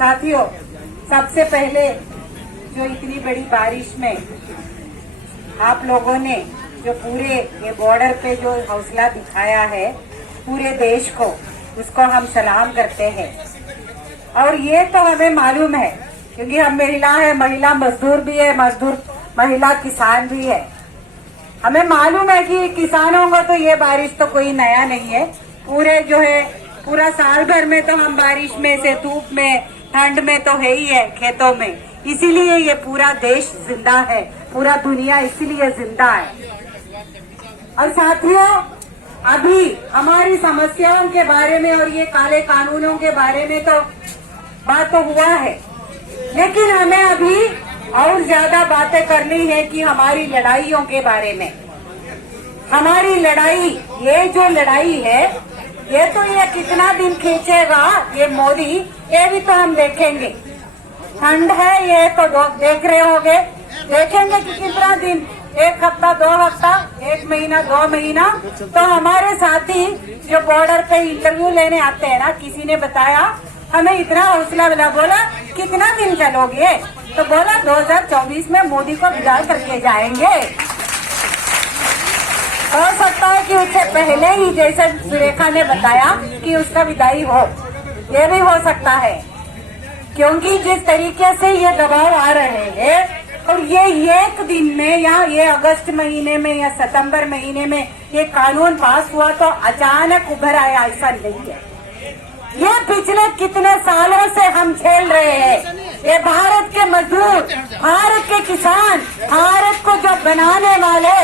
साथियों, सबसे पहले जो इतनी बड़ी बारिश में आप लोगों ने जो पूरे ये बॉर्डर पे जो हौसला दिखाया है पूरे देश को, उसको हम सलाम करते हैं। और ये तो हमें मालूम है क्योंकि हम महिला है, महिला मजदूर भी है, मजदूर महिला किसान भी है। हमें मालूम है कि किसानों को तो ये बारिश तो कोई नया नहीं है। पूरे जो है पूरा साल भर में तो हम बारिश में से, धूप में, ठंड में तो है ही है खेतों में। इसीलिए ये पूरा देश जिंदा है, पूरा दुनिया इसीलिए जिंदा है। और साथियों, अभी हमारी समस्याओं के बारे में और ये काले कानूनों के बारे में तो बात तो हुआ है, लेकिन हमें अभी और ज्यादा बातें करनी है कि हमारी लड़ाइयों के बारे में। हमारी लड़ाई, ये जो लड़ाई है, ये तो ये कितना दिन खींचेगा ये मोदी, ये भी तो हम देखेंगे। ठंड है ये तो देख रहे होंगे, देखेंगे कि कितना दिन, 1 हफ्ता, 2 हफ्ता, 1 महीना, 2 महीना। तो हमारे साथी जो बॉर्डर पे इंटरव्यू लेने आते हैं ना, किसी ने बताया हमें इतना हौसला मिला, बोला कितना दिन चलोगे? तो बोला 2024 में मोदी को विदा करके जाएंगे। हो सकता है कि उससे पहले ही, जैसे सुरेखा ने बताया, कि उसका विदाई हो, ये भी हो सकता है। क्योंकि जिस तरीके से ये दबाव आ रहे हैं और ये एक दिन में या ये अगस्त महीने में या सितंबर महीने में ये कानून पास हुआ तो अचानक उभर आया, ऐसा नहीं है। ये पिछले कितने सालों से हम झेल रहे हैं। ये भारत के मजदूर, भारत के किसान, भारत को जो बनाने वाले,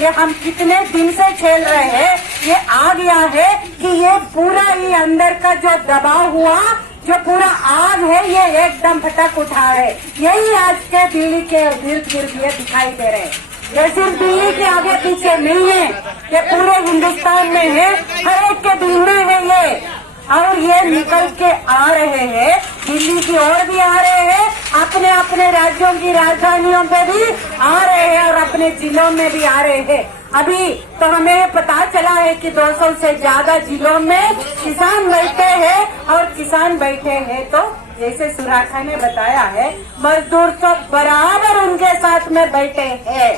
ये हम कितने दिन से झेल रहे हैं। ये आ गया है कि ये पूरा ही अंदर का जो दबाव हुआ, जो पूरा आग है, ये एकदम फटक उठा है। यही आज के दिल्ली के इर्द गिर्द ये दिखाई दे रहे हैं। ये सिर्फ दिल्ली के आगे पीछे नहीं है, ये पूरे हिंदुस्तान में है, हर एक के दिल में है ये। और ये निकल के आ रहे हैं, दिल्ली की ओर भी आ रहे हैं, अपने अपने राज्यों की राजधानियों पे भी आ रहे हैं और अपने जिलों में भी आ रहे हैं। अभी तो हमें पता चला है कि 200 से ज्यादा जिलों में किसान बैठे हैं, और किसान बैठे हैं तो जैसे सुरेखा ने बताया है, मजदूर तो बराबर उनके साथ में बैठे हैं।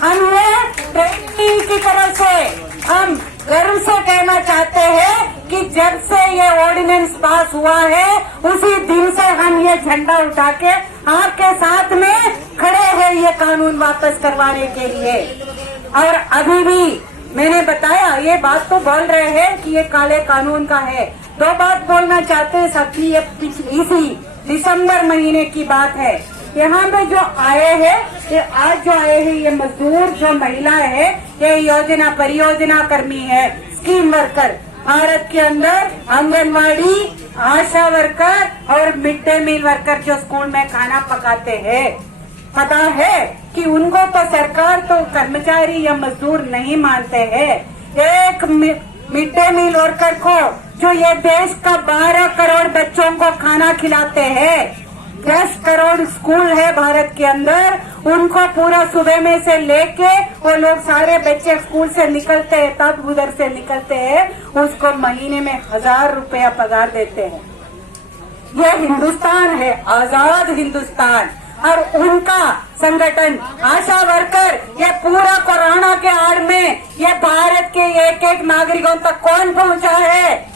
हम ये ट्रेनिंग की तरफ से हम गर्व से कहना चाहते हैं कि जब से ये ऑर्डिनेंस पास हुआ है, उसी दिन से हम ये झंडा उठा के आपके साथ में खड़े हैं ये कानून वापस करवाने के लिए। और अभी भी मैंने बताया, ये बात तो बोल रहे हैं कि ये काले कानून का है। 2 बात बोलना चाहते हैं साथी, ये इसी दिसंबर महीने की बात है। यहाँ पे जो आए हैं, ये आज जो आए हैं, ये मजदूर जो महिला है, ये योजना परियोजना कर्मी है, स्कीम वर्कर। भारत के अंदर आंगनवाड़ी, आशा वर्कर और मिड डे मील वर्कर जो स्कूल में खाना पकाते हैं, पता है कि उनको तो सरकार तो कर्मचारी या मजदूर नहीं मानते हैं। एक मिड डे मील वर्कर को जो ये देश का 12 करोड़ बच्चों को खाना खिलाते हैं, 10 करोड़ स्कूल है भारत के अंदर, उनको पूरा सुबह में से लेके वो लोग सारे बच्चे स्कूल से निकलते हैं, तब उधर से निकलते हैं, उसको महीने में 1000 रुपया पगार देते हैं। ये हिंदुस्तान है, आजाद हिंदुस्तान। और उनका संगठन आशा वर्कर, ये पूरा कोरोना के आड़ में ये भारत के एक एक नागरिकों तक कौन पहुंचा है?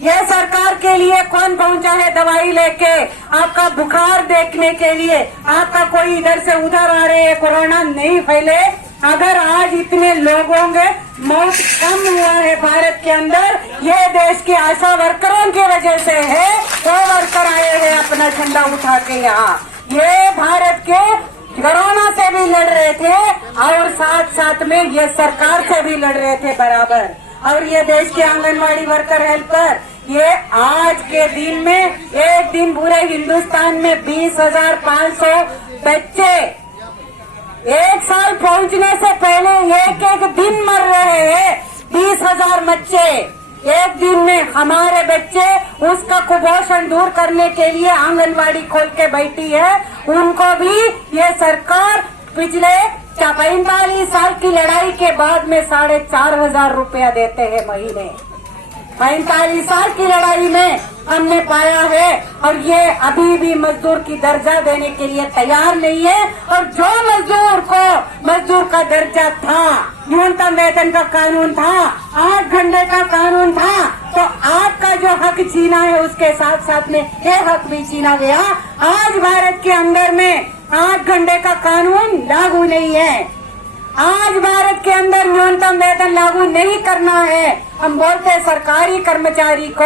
ये सरकार के लिए कौन पहुंचा है दवाई लेके, आपका बुखार देखने के लिए? आपका कोई इधर से उधर आ रहे हैं, कोरोना नहीं फैले। अगर आज इतने लोगों के मौत कम हुआ है भारत के अंदर, ये देश के आशा वर्करों की वजह से है। वो वर्कर आए हैं अपना झंडा उठा के यहाँ, ये भारत के कोरोना से भी लड़ रहे थे और साथ साथ में ये सरकार से भी लड़ रहे थे बराबर। और ये देश के आंगनवाड़ी वर्कर, हेल्पर, ये आज के दिन में एक दिन पूरे हिंदुस्तान में 20,500 बच्चे 1 साल पहुंचने से पहले एक एक दिन मर रहे हैं। 20,000 बच्चे एक दिन में। हमारे बच्चे उसका कुपोषण दूर करने के लिए आंगनवाड़ी खोल के बैठी है। उनको भी ये सरकार पिछले 45 साल की लड़ाई के बाद में 4,500 रुपया देते हैं महीने। 45 साल की लड़ाई में हमने पाया है, और ये अभी भी मजदूर की दर्जा देने के लिए तैयार नहीं है। और जो मजदूर का दर्जा था, न्यूनतम वेतन का कानून था, 8 घंटे का कानून था, तो आपका जो हक छीना है उसके साथ साथ में ये हक भी छीना गया। आज भारत के अंदर में 8 घंटे का कानून लागू नहीं है। आज भारत के अंदर न्यूनतम वेतन लागू नहीं करना है। हम बोलते हैं सरकारी कर्मचारी को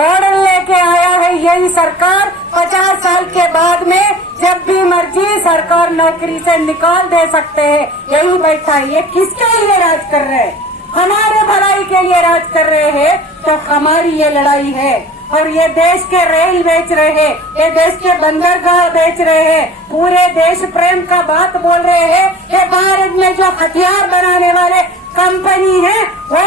ऑर्डर लेके आया है यही सरकार। 50 साल के बाद में जब भी मर्जी सरकार नौकरी से निकाल दे सकते हैं, यही बैठा है। ये किसके लिए राज कर रहे हैं? हमारे भलाई के लिए राज कर रहे हैं। तो हमारी ये लड़ाई है। और ये देश के रेल बेच रहे हैं, ये देश के बंदरगाह बेच रहे हैं, पूरे देश प्रेम का बात बोल रहे हैं। ये भारत में जो हथियार बनाने वाले कंपनी है वो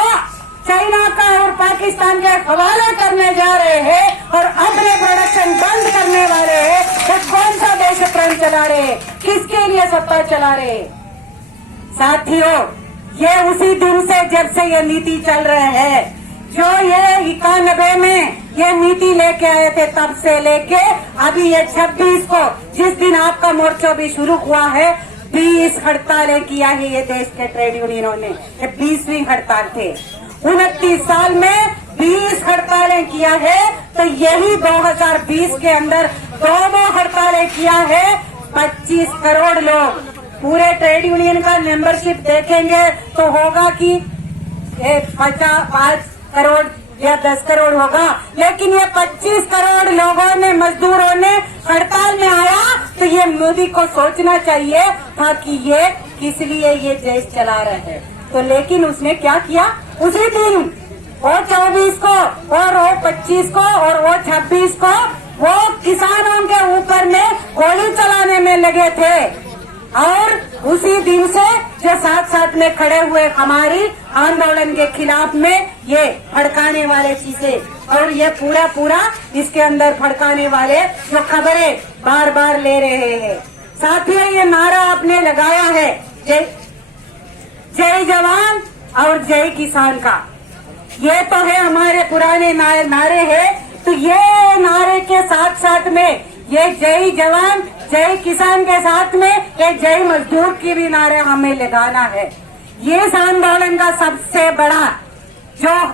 चाइना का और पाकिस्तान के हवाले करने जा रहे हैं और अपने प्रोडक्शन बंद करने वाले हैं। वो कौन सा देश प्रेम चला रहे हैं? किसके लिए सत्ता चला रहे हैं? साथियों, ये उसी दिन से जब से ये नीति चल रहे हैं, जो ये 91 में ये नीति लेके आए थे, तब से लेके अभी ये 26 को जिस दिन आपका मोर्चा भी शुरू हुआ है, 20 हड़तालें किया है ये देश के ट्रेड यूनियनों ने। ये 20वीं हड़ताल थे। 29 साल में 20 हड़तालें किया है। तो यही 2020 के अंदर 2 हड़तालें किया है। 25 करोड़ लोग पूरे ट्रेड यूनियन का मेंबरशिप देखेंगे तो होगा कि 5 करोड़ या 10 करोड़ होगा। लेकिन ये 25 करोड़ लोगों ने, मजदूरों ने हड़ताल में आया तो ये मोदी को सोचना चाहिए था कि ये किस लिए ये देश चला रहे हैं। तो लेकिन उसने क्या किया? उसी दिन वो 24 को और वो 25 को और वो 26 को वो किसानों के ऊपर में गोली चलाने में लगे थे। और उसी दिन से जो साथ साथ में खड़े हुए हमारी आंदोलन के खिलाफ में ये भड़काने वाले चीजें और ये पूरा इसके अंदर भड़काने वाले जो खबरें बार बार ले रहे हैं। साथियों, ये नारा आपने लगाया है जय जवान और जय किसान का। ये तो है हमारे पुराने नारे हैं। तो ये नारे के साथ साथ में ये जय जवान जय किसान के साथ में ये जय मजदूर की भी नारे हमें लगाना है। ये इस आंदोलन का सबसे बड़ा जो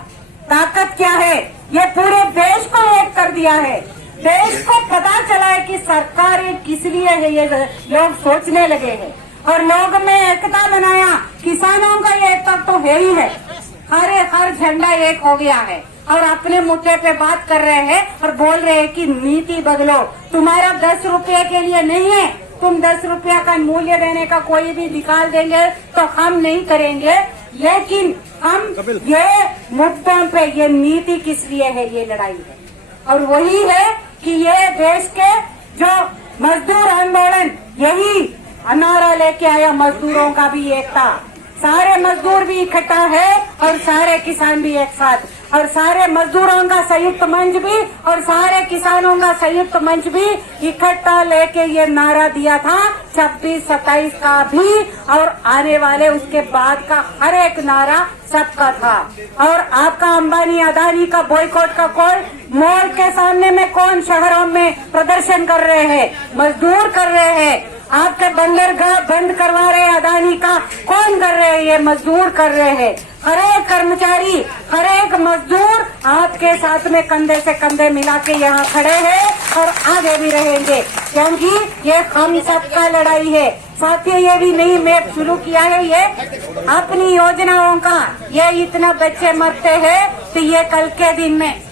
ताकत क्या है, ये पूरे देश को एक कर दिया है। देश को पता चला है कि सरकार किस लिए है, ये लोग सोचने लगे हैं और लोग में एकता बनाया। किसानों का ये एकता तो है ही है, हर झंडा एक हो गया है और अपने मुद्दे पे बात कर रहे हैं और बोल रहे हैं कि नीति बदलो। तुम्हारा 10 रुपये के लिए नहीं है, तुम 10 रुपया का मूल्य देने का कोई भी निकाल देंगे तो हम नहीं करेंगे। लेकिन हम ये मुद्दों पे, ये नीति किस लिए है, ये लड़ाई है। और वही है कि ये देश के जो मजदूर आंदोलन यही नारा लेके आया, मजदूरों का भी एकता। सारे मजदूर भी इकट्ठा है और सारे किसान भी एक साथ, और सारे मजदूरों का संयुक्त मंच भी और सारे किसानों का संयुक्त मंच भी इकट्ठा लेके ये नारा दिया था 26-27 का भी, और आने वाले उसके बाद का हर एक नारा सबका था। और आपका अंबानी अदानी का बॉयकॉट का कॉल मॉल के सामने में कौन शहरों में प्रदर्शन कर रहे हैं? मजदूर कर रहे हैं। आपके बंदरगाह बंद करवा रहे अदानी का कौन कर रहे हैं? ये मजदूर कर रहे हैं। हर एक कर्मचारी, हर एक मजदूर आपके साथ में कंधे से कंधे मिला के यहाँ खड़े हैं और आगे भी रहेंगे, क्योंकि ये हम सबका लड़ाई है। साथियों, ये भी नहीं मैं शुरू किया है, ये अपनी योजनाओं का। ये इतना बच्चे मरते हैं तो ये कल के दिन में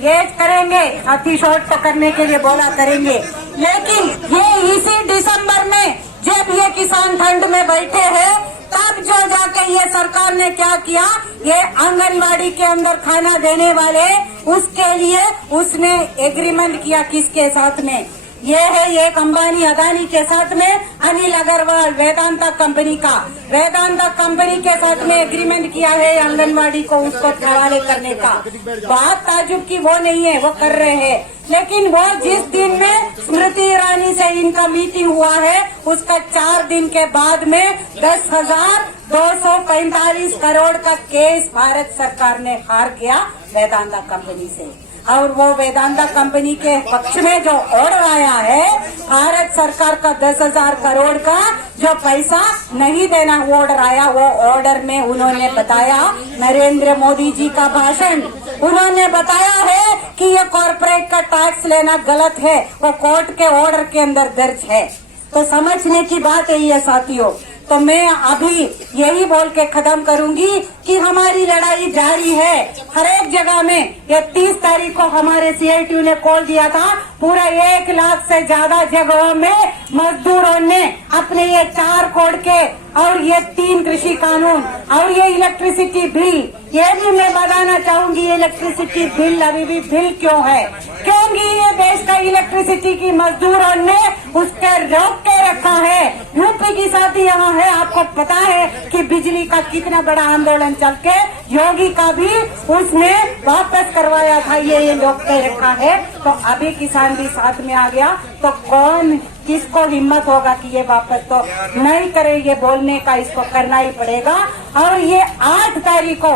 ये करेंगे, साथी शॉर्ट तो करने के लिए बोला करेंगे। लेकिन ये इसी दिसंबर में जब ये किसान ठंड में बैठे हैं, तब जो जाके ये सरकार ने क्या किया, ये आंगनबाड़ी के अंदर खाना देने वाले उसके लिए उसने एग्रीमेंट किया। किसके साथ में? ये है एक अंबानी अदानी के साथ में अनिल अग्रवाल वेदांता कंपनी का, वेदांता कंपनी के साथ में एग्रीमेंट किया है आंगनबाड़ी को उसको हवाले करने का। बात ताजुब की वो नहीं है, वो कर रहे हैं। लेकिन वो जिस दिन में स्मृति ईरानी से इनका मीटिंग हुआ है, उसका 4 दिन के बाद में 10,245 करोड़ का केस भारत सरकार ने हार गया वेदांता कंपनी से। और वो वेदांता कंपनी के पक्ष में जो ऑर्डर आया है, भारत सरकार का 10,000 करोड़ का जो पैसा नहीं देना ऑर्डर आया, वो ऑर्डर में उन्होंने बताया, नरेंद्र मोदी जी का भाषण, उन्होंने बताया है कि ये कॉर्पोरेट का टैक्स लेना गलत है, वो कोर्ट के ऑर्डर के अंदर दर्ज है। तो समझने की बात है ये साथियों। तो मैं अभी यही बोल के खत्म करूंगी कि हमारी लड़ाई जारी है हर एक जगह में। ये 30 तारीख को हमारे CITU ने कॉल दिया था, पूरा 1 लाख से ज्यादा जगहों में मजदूरों ने अपने ये 4 कोड के और ये 3 कृषि कानून और ये इलेक्ट्रिसिटी बिल, ये भी मैं बताना चाहूंगी, ये इलेक्ट्रिसिटी बिल अभी भी बिल क्यों है? क्योंकि ये देश का इलेक्ट्रिसिटी की मजदूरों ने उसके रोक के रखा है। यूपी की साथी यहाँ है, आपको पता है कि बिजली का कितना बड़ा आंदोलन चल के योगी का भी उसने वापस करवाया था, ये रोक के रखा है। तो अभी किसान भी साथ में आ गया, तो कौन किसको हिम्मत होगा कि ये वापस तो नहीं करे, ये बोलने का इसको करना ही पड़ेगा। और ये 8 तारीख को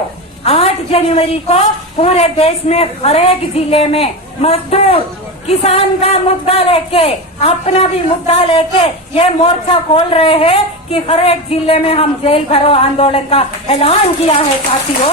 8 जनवरी को पूरे देश में हर एक जिले में मजदूर किसान का मुद्दा लेके, अपना भी मुद्दा लेके ये मोर्चा खोल रहे हैं कि हर एक जिले में हम जेल भरो आंदोलन का ऐलान किया है साथियों।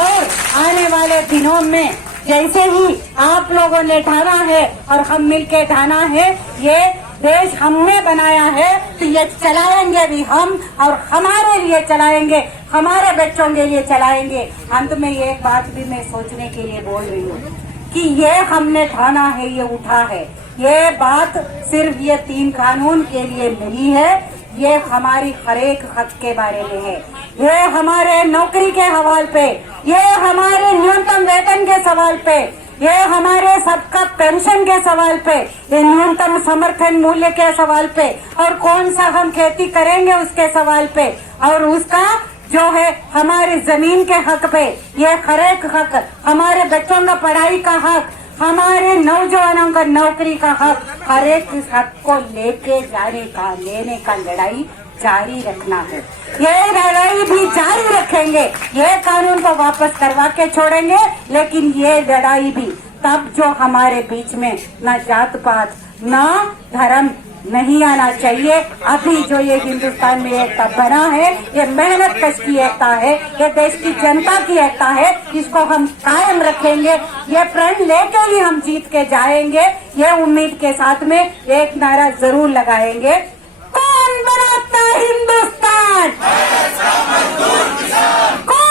और आने वाले दिनों में जैसे ही आप लोगों ने ठाना है और हम मिलके ठाना है, ये देश हमने बनाया है, तो ये चलाएंगे भी हम, और हमारे लिए चलाएंगे, हमारे बच्चों के लिए चलाएंगे। अंत में ये बात भी मैं सोचने के लिए बोल रही हूँ कि ये हमने ठाना है, ये उठा है, ये बात सिर्फ ये 3 कानून के लिए नहीं है, ये हमारी हर एक हक के बारे में है, ये हमारे नौकरी के हवाले पे, ये हमारे न्यूनतम वेतन के सवाल पे, ये हमारे सबका पेंशन के सवाल पे, ये न्यूनतम समर्थन मूल्य के सवाल पे, और कौन सा हम खेती करेंगे उसके सवाल पे, और उसका जो है हमारी जमीन के हक पे, ये हर एक हक, हमारे बच्चों का पढ़ाई का हक, हमारे नौजवानों का नौकरी का हक, हर एक हक को लेके जाने का, लेने का लड़ाई जारी रखना है। ये लड़ाई भी जारी रखेंगे, ये कानून को वापस करवा के छोड़ेंगे, लेकिन ये लड़ाई भी तब जो हमारे बीच में न जात पात न धर्म नहीं आना चाहिए। अभी जो ये हिंदुस्तान में एकता बना है, ये मेहनत कश की एकता है, ये देश की जनता की एकता है, इसको हम कायम रखेंगे, ये प्रण लेके ही हम जीत के जाएंगे। ये उम्मीद के साथ में एक नारा जरूर लगाएंगे, कौन बनाता हिंदुस्तान, कौन